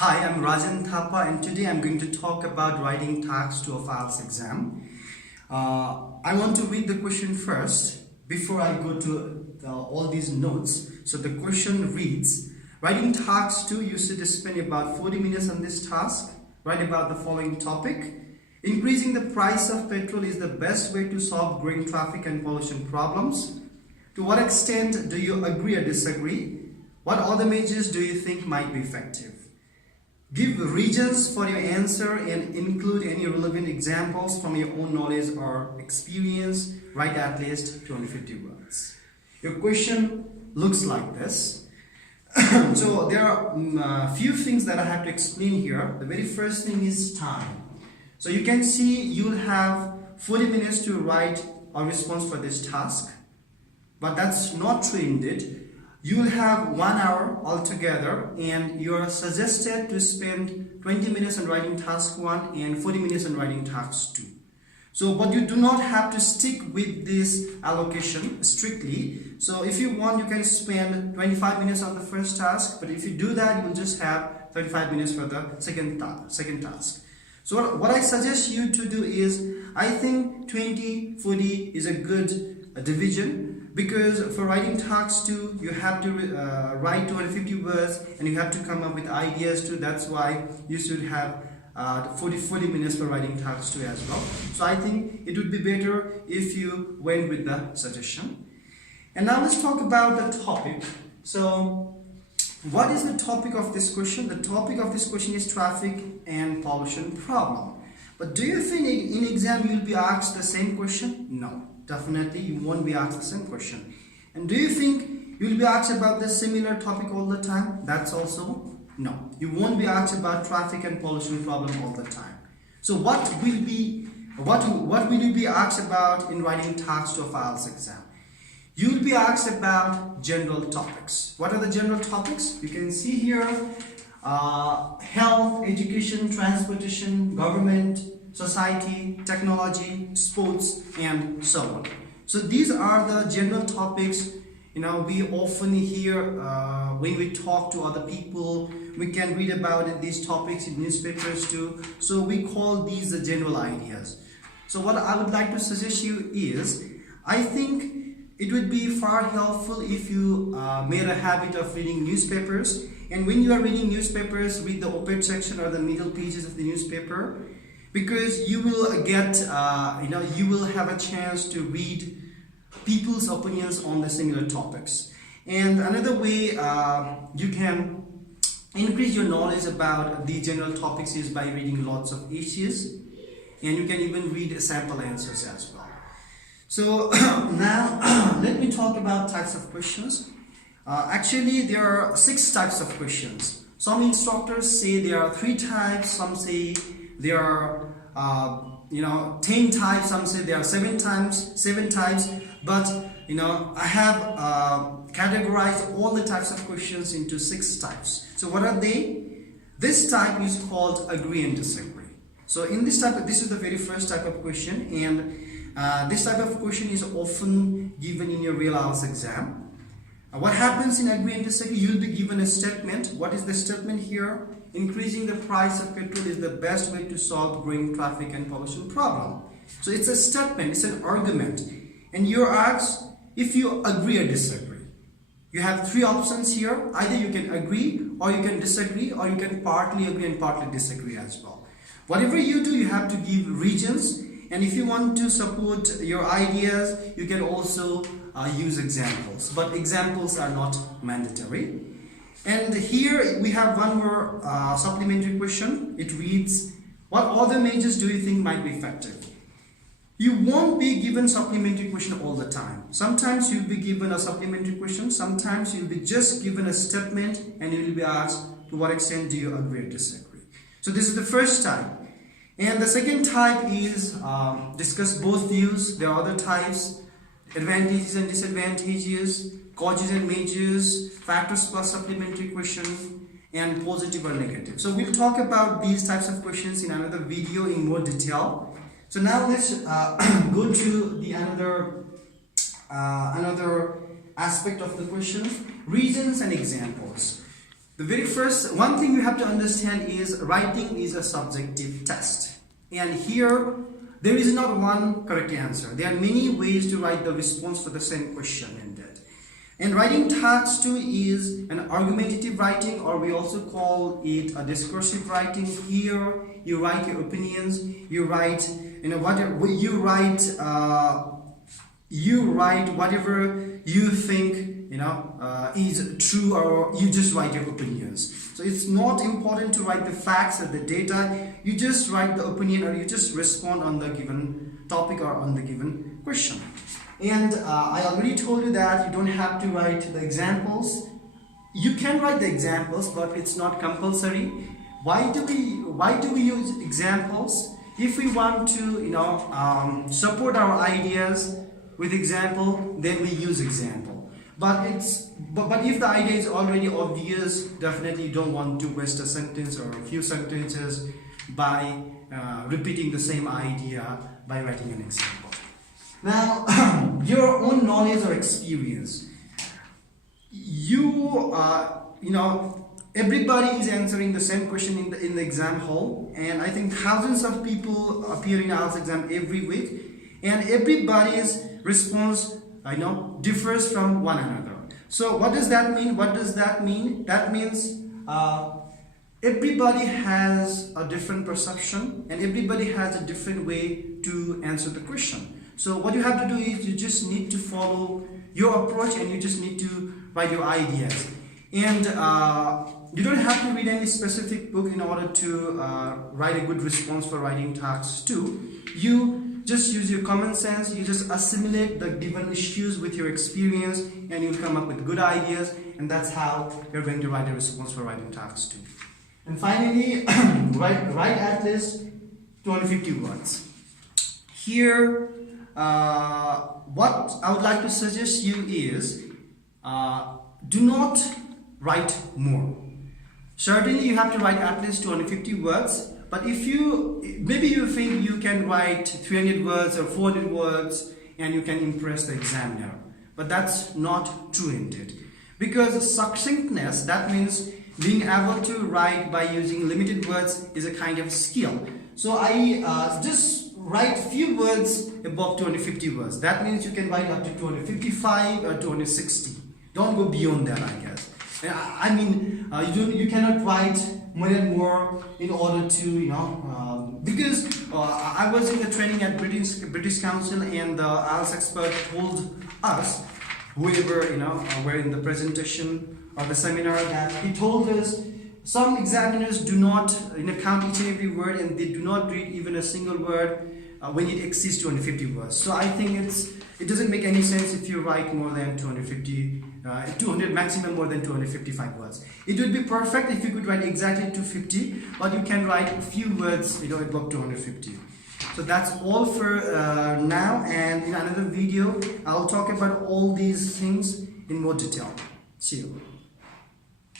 Hi, I'm Rajan Thapa and today I'm going to talk about writing tasks to a FILES exam. I want to read the question first before I go to all these notes. So the question reads, writing tasks 2, you should spend about 40 minutes on this task. Write about the following topic. Increasing the price of petrol is the best way to solve growing traffic and pollution problems. To what extent do you agree or disagree? What other measures do you think might be effective? Give reasons for your answer and include any relevant examples from your own knowledge or experience. Write at least 250 words. Your question looks like this. So there are a few things that I have to explain here. The very first thing is time. So you can see you'll have 40 minutes to write a response for this task. But that's not true indeed. You will have 1 hour altogether and you are suggested to spend 20 minutes on writing task 1 and 40 minutes on writing task 2. So, but you do not have to stick with this allocation strictly. So if you want, you can spend 25 minutes on the first task, but if you do that, you'll just have 35 minutes for the second task. So what I suggest you to do is, I think 20-40 is a good division. Because for writing tasks 2, you have to write 250 words and you have to come up with ideas too. That's why you should have 40 minutes for writing tasks 2 as well. So I think it would be better if you went with the suggestion. And now let's talk about the topic. So what is the topic of this question? The topic of this question is traffic and pollution problem. But do you think in exam you'll be asked the same question? No. Definitely you won't be asked the same question. And do you think you'll be asked about the similar topic all the time? That's also no. You won't be asked about traffic and pollution problem all the time. So what will you be asked about in writing tasks to a FILES exam? You'll be asked about general topics. What are the general topics? You can see here health, education, transportation, government, society, technology, sports, and so on. So these are the general topics we often hear when we talk to other people. We can read about these topics in newspapers too. So we call these the general ideas. So what I would like to suggest you is, I think it would be far helpful if you made a habit of reading newspapers. And when you are reading newspapers, read the op-ed section or the middle pages of the newspaper. Because you will get, you will have a chance to read people's opinions on the similar topics. And another way you can increase your knowledge about the general topics is by reading lots of essays. And you can even read sample answers as well. So now let me talk about types of questions. Actually, there are 6 types of questions. Some instructors say there are 3 types, some say there are 10 types, some say there are 7 types, but I have categorized all the types of questions into 6 types. So what are they? This type is called agree and disagree. So in this type, this is the very first type of question, and this type of question is often given in your real IELTS exam. What happens in agree and disagree? You'll be given a statement. What is the statement here? Increasing the price of petrol is the best way to solve growing traffic and pollution problem. So it's a statement, it's an argument. And you're asked if you agree or disagree. You have 3 options here. Either you can agree, or you can disagree, or you can partly agree and partly disagree as well. Whatever you do, you have to give reasons. And if you want to support your ideas, you can also use examples. But examples are not mandatory. And here we have one more supplementary question. It reads, what other measures do you think might be effective? You won't be given supplementary question all the time. Sometimes you'll be given a supplementary question. Sometimes you'll be just given a statement and you will be asked, to what extent do you agree or disagree? So this is the first type. And the second type is discuss both views. There are other types, advantages and disadvantages, causes and measures, factors plus supplementary question, and positive or negative. So we'll talk about these types of questions in another video in more detail. So now let's go to the another aspect of the question, reasons and examples. The very first one thing you have to understand is writing is a subjective test, and here there is not one correct answer. There are many ways to write the response for the same question in that. And writing task 2 is an argumentative writing, or we also call it a discursive writing. Here you write your opinions, you write whatever you think is true, or you just write your opinions. So it's not important to write the facts or the data. You just write the opinion, or you just respond on the given topic or on the given question. And I already told you that you don't have to write the examples. You can write the examples, but it's not compulsory. Why do we use examples? If we want to support our ideas with example, then we use example. But if the idea is already obvious, definitely you don't want to waste a sentence or a few sentences by repeating the same idea by writing an example. Now, your own knowledge or experience. Everybody is answering the same question in the exam hall, and I think thousands of people appear in IELTS exam every week, and everybody's response differs from one another. So what does that mean? That means everybody has a different perception, and everybody has a different way to answer the question. So what you have to do is you just need to follow your approach, and you just need to write your ideas. And you don't have to read any specific book in order to write a good response for writing task 2. You just use your common sense, you just assimilate the given issues with your experience, and you'll come up with good ideas, and that's how you're going to write a response for writing task 2. And finally, write at least 250 words. Here, what I would like to suggest you is do not write more. Certainly you have to write at least 250 words, but if maybe you think you can write 300 words or 400 words and you can impress the examiner, but that's not true indeed. Because succinctness, that means being able to write by using limited words, is a kind of skill. So I just write few words above 250 words. That means you can write up to 255 or 260. Don't go beyond that, I guess. I mean, you cannot write more and more in order to, because I was in the training at British Council, and the IELTS expert told us, whoever were in the presentation or the seminar, that he told us some examiners do not count each and every word, and they do not read even a single word when it exceeds 250 words. So I think it doesn't make any sense if you write more than 200, maximum more than 255 words. It would be perfect if you could write exactly 250, but you can write a few words above 250. So that's all for now, and in another video I'll talk about all these things in more detail. See you.